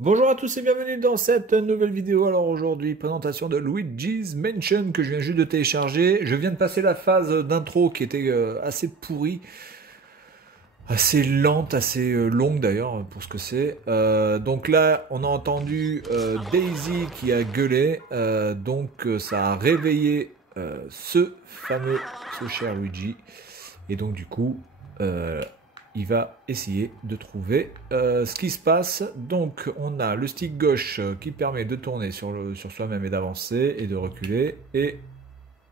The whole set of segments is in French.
Bonjour à tous et bienvenue dans cette nouvelle vidéo. Alors aujourd'hui, présentation de Luigi's Mansion que je viens juste de télécharger. Je viens de passer la phase d'intro qui était assez pourrie, assez lente, assez longue d'ailleurs pour ce que c'est. Donc là, on a entendu Daisy qui a gueulé. Ça a réveillé ce cher Luigi. Et donc du coup, il va essayer de trouver ce qui se passe. Donc on a le stick gauche qui permet de tourner sur soi-même et d'avancer et de reculer. Et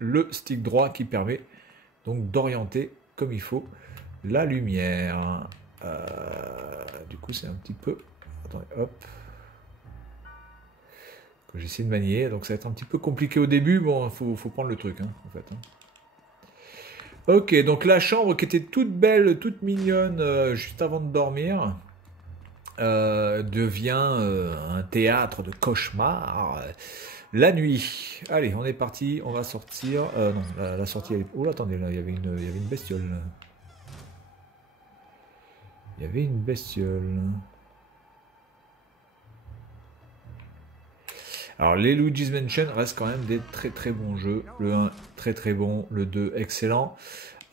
le stick droit qui permet donc d'orienter comme il faut la lumière. Du coup c'est un petit peu... Attendez, hop. Que j'essaie de manier. Donc ça va être un petit peu compliqué au début. Bon, faut prendre le truc hein, en fait. Hein. Ok, donc la chambre qui était toute belle, toute mignonne, juste avant de dormir, devient un théâtre de cauchemars la nuit. Allez, on est parti, on va sortir. Non, la sortie... Oh, là, attendez, là, il y avait une bestiole. Il y avait une bestiole. Alors, les Luigi's Mansion restent quand même des très très bons jeux. Le 1, très très bon. Le 2, excellent.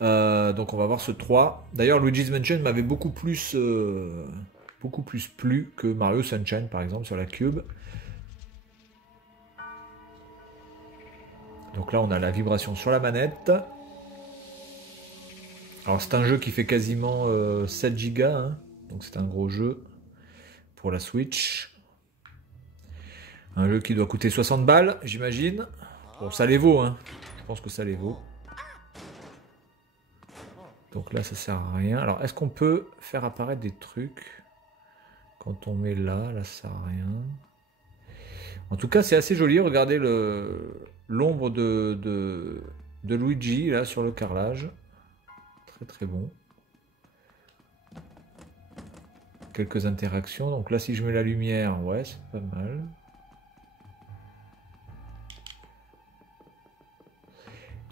Donc on va voir ce 3. D'ailleurs, Luigi's Mansion m'avait beaucoup plus plu que Mario Sunshine, par exemple, sur la Cube. Donc là, on a la vibration sur la manette. Alors, c'est un jeu qui fait quasiment 7 Go, hein. Donc c'est un gros jeu pour la Switch. Un jeu qui doit coûter 60 balles, j'imagine. Bon, ça les vaut, hein. Je pense que ça les vaut. Donc là, ça sert à rien. Alors, est-ce qu'on peut faire apparaître des trucs quand on met là? Là, ça sert à rien. En tout cas, c'est assez joli. Regardez l'ombre de Luigi là sur le carrelage. Très très bon. Quelques interactions. Donc là, si je mets la lumière, ouais, c'est pas mal.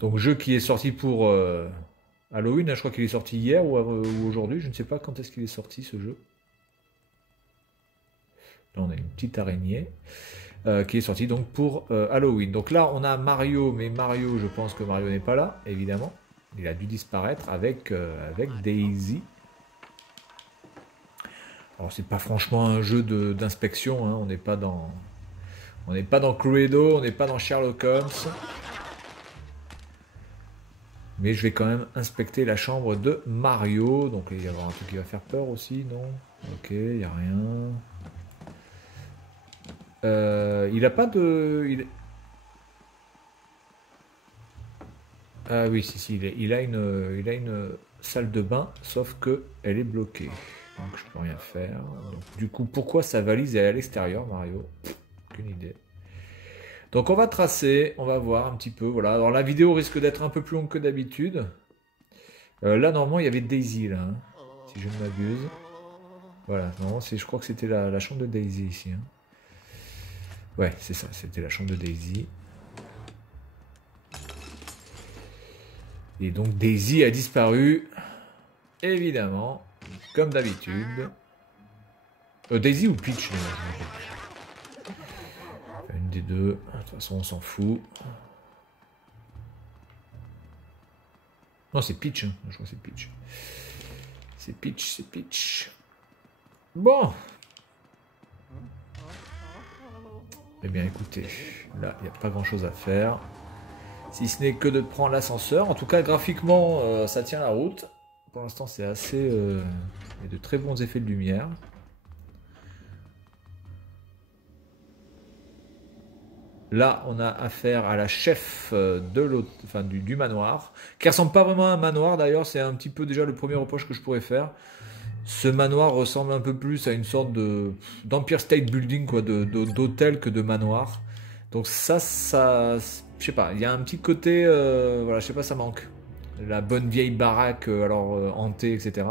Donc jeu qui est sorti pour Halloween. Je crois qu'il est sorti hier ou aujourd'hui. Je ne sais pas quand est-ce qu'il est sorti ce jeu. Là, on a une petite araignée. Qui est sorti donc pour Halloween. Donc là, on a Mario, mais Mario, je pense que Mario n'est pas là, évidemment. Il a dû disparaître avec Daisy. Alors, c'est pas franchement un jeu d'inspection, hein. On n'est pas dans Cluedo, on n'est pas dans Sherlock Holmes. Mais je vais quand même inspecter la chambre de Mario. Donc, il va y avoir un truc qui va faire peur aussi, non? Ok, il n'y a rien. Il n'a pas de... Ah oui, si, il a une salle de bain, sauf que elle est bloquée. Donc je peux rien faire. Donc, du coup, pourquoi sa valise est à l'extérieur, Mario? Aucune idée. Donc on va tracer, on va voir un petit peu. Voilà. Alors la vidéo risque d'être un peu plus longue que d'habitude. Là, normalement, il y avait Daisy, là, hein, si je ne m'abuse. Voilà, non, je crois que c'était la chambre de Daisy ici. Hein. Ouais, c'est ça, c'était la chambre de Daisy. Et donc Daisy a disparu, évidemment, comme d'habitude. Daisy ou Peach, une des deux. De toute façon, on s'en fout. Non, c'est Peach. Hein. Je crois que c'est Peach. C'est Peach, c'est Peach. Bon. Eh bien, écoutez, là, il n'y a pas grand-chose à faire. Si ce n'est que de prendre l'ascenseur. En tout cas, graphiquement, ça tient la route. Pour l'instant, c'est assez... il y a de très bons effets de lumière. Là, on a affaire à la chef du manoir, qui ressemble pas vraiment à un manoir d'ailleurs, c'est un petit peu déjà le premier reproche que je pourrais faire. Ce manoir ressemble un peu plus à une sorte d'Empire State Building, quoi, d'hôtel que de manoir. Donc ça, je sais pas, il y a un petit côté, voilà, je sais pas, ça manque. La bonne vieille baraque, hantée, etc.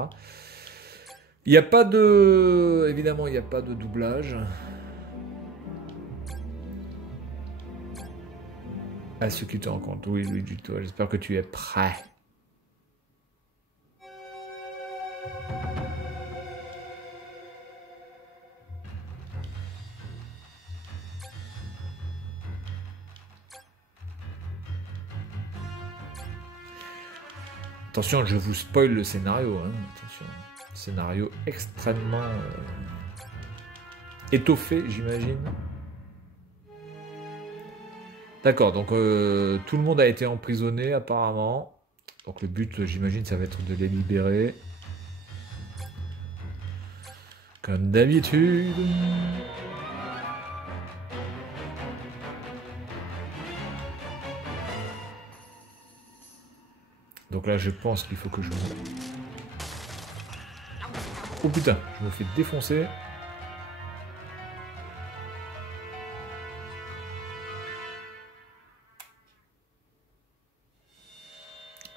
Il n'y a pas de... Évidemment, il n'y a pas de doublage. À ceux qui te rencontrent. Oui, Luigi, toi, j'espère que tu es prêt. Attention, je vous spoil le scénario. Hein. Attention. Scénario extrêmement étoffé, j'imagine. D'accord, donc tout le monde a été emprisonné apparemment. Donc le but, j'imagine, ça va être de les libérer. Comme d'habitude. Donc là, je pense qu'il faut que je... Oh putain, je me fais défoncer.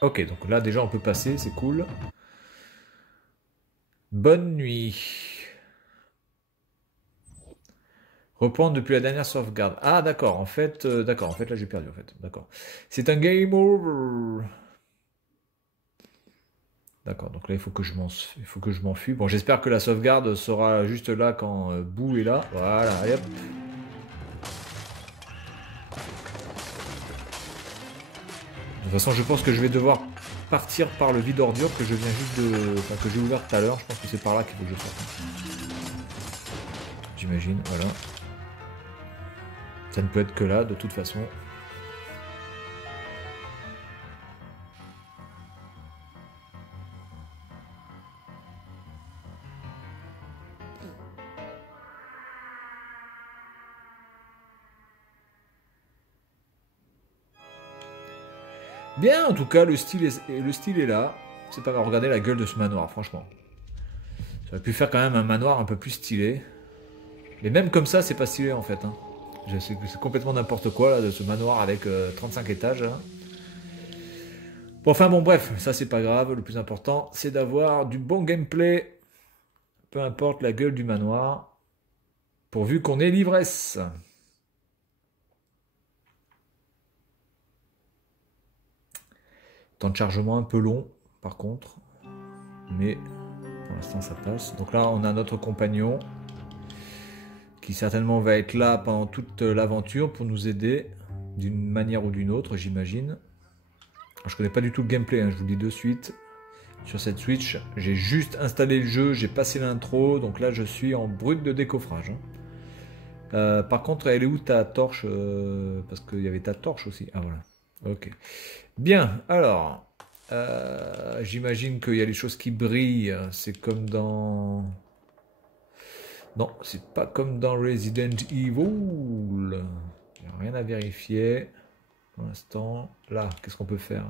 Ok, donc là déjà on peut passer, c'est cool. Bonne nuit. Reprendre depuis la dernière sauvegarde. Ah d'accord, en fait, là j'ai perdu en fait. D'accord. C'est un game over. D'accord, donc là il faut que je m'enfuis. Bon, j'espère que la sauvegarde sera juste là quand Boo est là. Voilà, allez hop. De toute façon, je pense que je vais devoir partir par le vide ordure que je viens juste de... Enfin, que j'ai ouvert tout à l'heure. Je pense que c'est par là qu'il faut que je sorte. J'imagine, voilà. Ça ne peut être que là, de toute façon. Bien, en tout cas, le style est là. C'est pas grave, regardez la gueule de ce manoir, franchement. J'aurais pu faire quand même un manoir un peu plus stylé. Mais même comme ça, c'est pas stylé en fait. Hein. C'est complètement n'importe quoi là, de ce manoir avec 35 étages. Là. Bon, enfin bon, bref, ça c'est pas grave. Le plus important, c'est d'avoir du bon gameplay. Peu importe la gueule du manoir. Pourvu qu'on ait l'ivresse. Temps de chargement un peu long, par contre. Mais pour l'instant, ça passe. Donc là, on a notre compagnon. Qui certainement va être là pendant toute l'aventure pour nous aider. D'une manière ou d'une autre, j'imagine. Je connais pas du tout le gameplay, hein, je vous le dis de suite. Sur cette Switch, j'ai juste installé le jeu, j'ai passé l'intro, donc là je suis en brut de décoffrage. Hein. Par contre, elle est où ta torche parce qu'il y avait ta torche aussi. Ah voilà. Ok. Bien, alors. J'imagine qu'il y a des choses qui brillent. C'est comme dans... Non, c'est pas comme dans Resident Evil. Il n'y a rien à vérifier. Pour l'instant, là, qu'est-ce qu'on peut faire?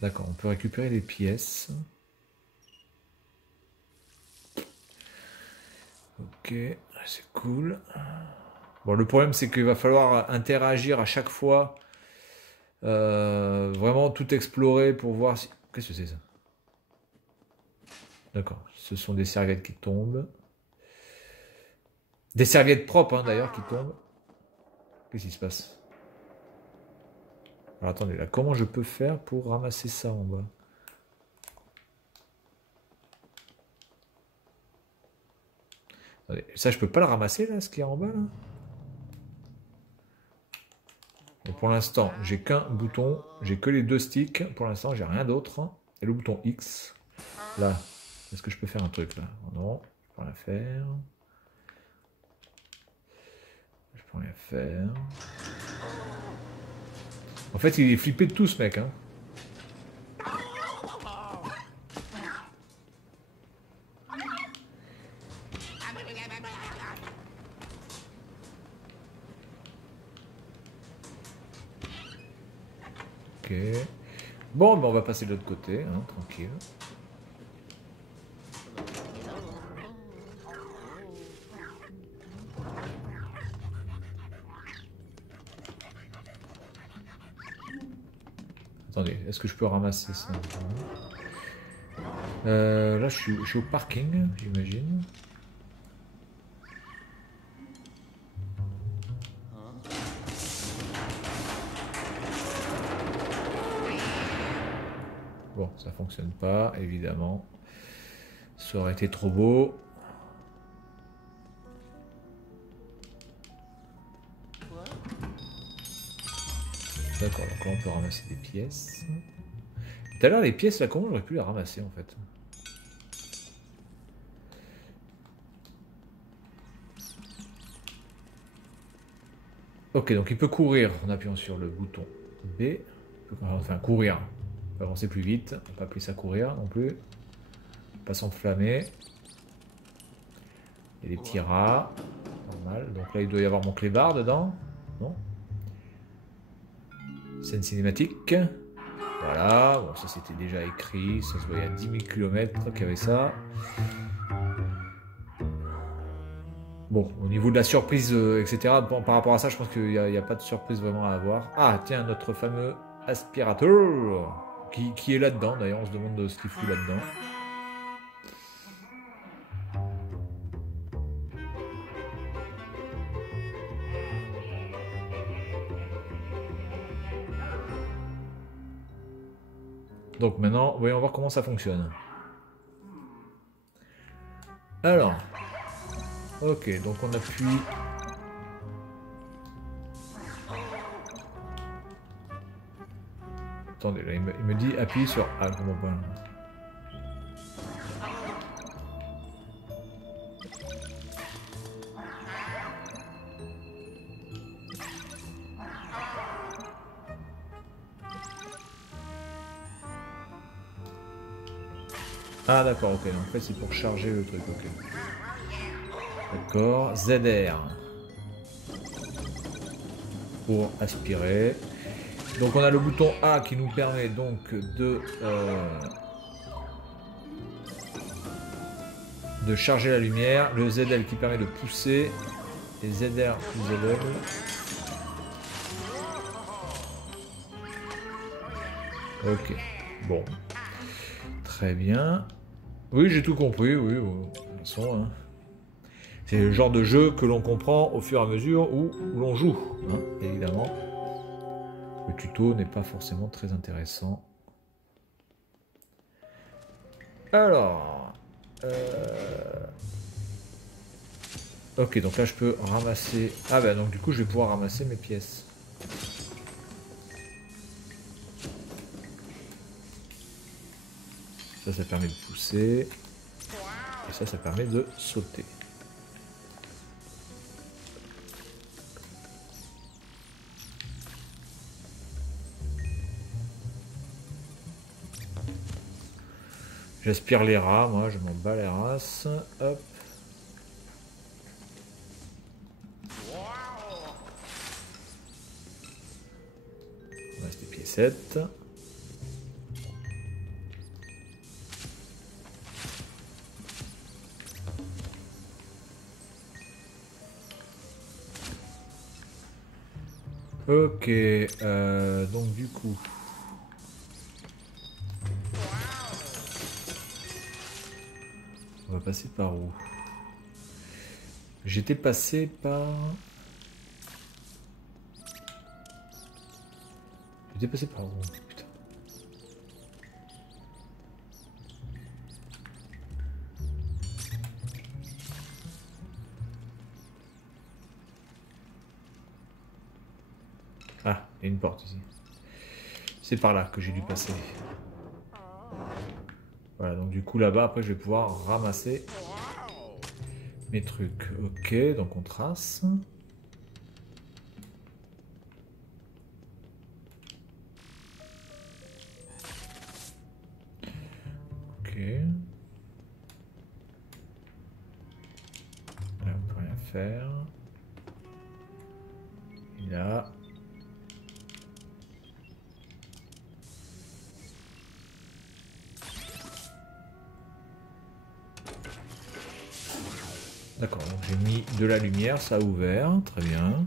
D'accord, on peut récupérer les pièces. Ok, c'est cool. Bon, le problème, c'est qu'il va falloir interagir à chaque fois. Vraiment tout explorer pour voir si... Qu'est-ce que c'est ça? D'accord, ce sont des serviettes qui tombent. Des serviettes propres, hein, d'ailleurs, qui tombent. Qu'est-ce qui se passe? Alors attendez, là, comment je peux faire pour ramasser ça en bas? Attendez, ça, je peux pas le ramasser, là, ce qui est en bas, là? Donc, pour l'instant, j'ai qu'un bouton, j'ai que les deux sticks. Pour l'instant, j'ai rien d'autre. Et le bouton X. Là, est-ce que je peux faire un truc, là? Non, je peux rien faire. Je peux rien faire. En fait, il est flippé de tout, ce mec, hein. Ok. Bon, ben on va passer de l'autre côté, hein, tranquille. Attendez, est-ce que je peux ramasser ça? Là, je suis au parking, j'imagine. Bon, ça fonctionne pas, évidemment. Ça aurait été trop beau. D'accord, donc là on peut ramasser des pièces. Tout à l'heure les pièces là, comment j'aurais pu les ramasser en fait? Ok, donc il peut courir en appuyant sur le bouton B. Enfin courir. On peut avancer plus vite. On peut pas appeler ça courir non plus. Pas s'enflammer. Il y a des petits rats. Normal. Donc là il doit y avoir mon clébard dedans. Non? Scène cinématique. Voilà. Bon ça c'était déjà écrit. Ça se voyait à 10 000 km qu'il y avait ça. Bon, au niveau de la surprise, etc., par rapport à ça, je pense qu'il n'y a pas de surprise vraiment à avoir. Ah, tiens, notre fameux aspirateur, qui est là-dedans, d'ailleurs, on se demande ce qu'il fout là-dedans. Donc maintenant, voyons voir comment ça fonctionne. Alors, ok, donc on appuie... Attendez, là, il me dit appuyer sur A, je comprends pas. Ah d'accord, ok, donc en fait c'est pour charger le truc, ok. D'accord, ZR. Pour aspirer. Donc on a le bouton A qui nous permet donc de charger la lumière, le ZL qui permet de pousser, et ZR plus ZL. Ok, bon. Très bien. Oui, j'ai tout compris, oui, de toute façon. Hein. C'est le genre de jeu que l'on comprend au fur et à mesure où l'on joue, hein, évidemment. Le tuto n'est pas forcément très intéressant. Alors... Ok, donc là je peux ramasser... Ah bah donc du coup je vais pouvoir ramasser mes pièces. Ça permet de pousser. Et ça permet de sauter. J'aspire les rats, moi je m'en bats les races. Hop. On reste des piécettes. Ok, donc du coup... On va passer par où? J'étais passé par... J'étais passé par où? Putain. Ah, il y a une porte ici. C'est par là que j'ai dû passer. Voilà, donc du coup là-bas, après je vais pouvoir ramasser mes trucs. Ok, donc on trace. Ok. Là, on peut rien faire. Et là... D'accord, donc j'ai mis de la lumière, ça a ouvert, très bien.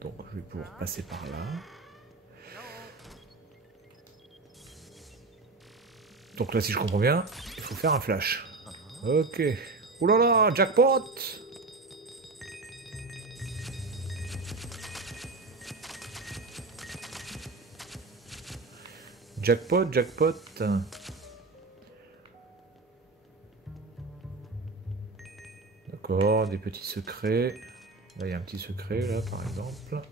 Donc je vais pouvoir passer par là. Donc là, si je comprends bien, il faut faire un flash. Ok. Ouh là là, jackpot! Jackpot, jackpot. D'accord, des petits secrets. Là, il y a un petit secret, là, par exemple.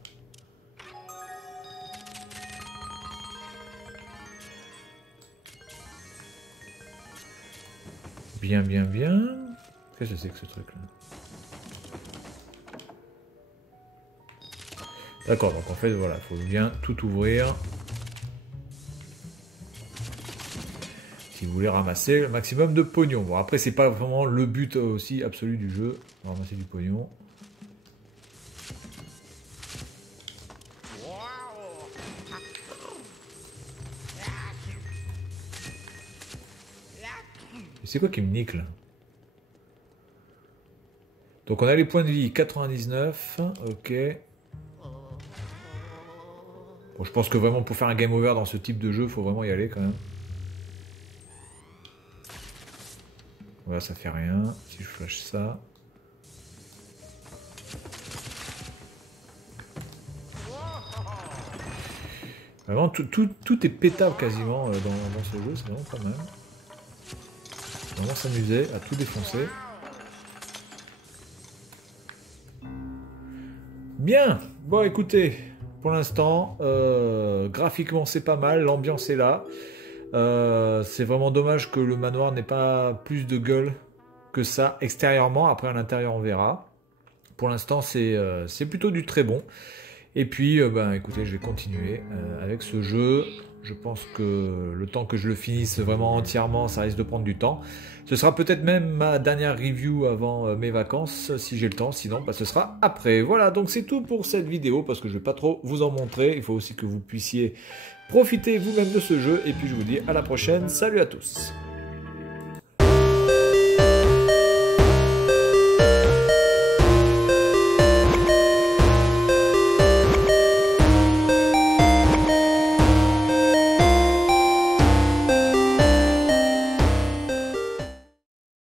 Bien, bien, bien. Qu'est-ce que c'est que ce truc-là? D'accord, donc en fait, voilà, il faut bien tout ouvrir. Si vous voulez ramasser le maximum de pognon. Bon, après, c'est pas vraiment le but aussi absolu du jeu, ramasser du pognon. C'est quoi qui me nique là? Donc on a les points de vie 99, ok. Bon, je pense que vraiment pour faire un game over dans ce type de jeu, il faut vraiment y aller quand même. Voilà, ça fait rien. Si je flash ça. Vraiment, tout est pétable quasiment dans ce jeu, c'est vraiment pas mal. Vraiment s'amuser à tout défoncer. Bien, bon écoutez, pour l'instant, graphiquement c'est pas mal, l'ambiance est là. C'est vraiment dommage que le manoir n'ait pas plus de gueule que ça extérieurement, après à l'intérieur on verra. Pour l'instant c'est plutôt du très bon. Et puis ben, écoutez, je vais continuer avec ce jeu. Je pense que le temps que je le finisse vraiment entièrement, ça risque de prendre du temps. Ce sera peut-être même ma dernière review avant mes vacances, si j'ai le temps. Sinon, bah, ce sera après. Voilà, donc c'est tout pour cette vidéo, parce que je ne vais pas trop vous en montrer. Il faut aussi que vous puissiez profiter vous-même de ce jeu. Et puis je vous dis à la prochaine. Salut à tous!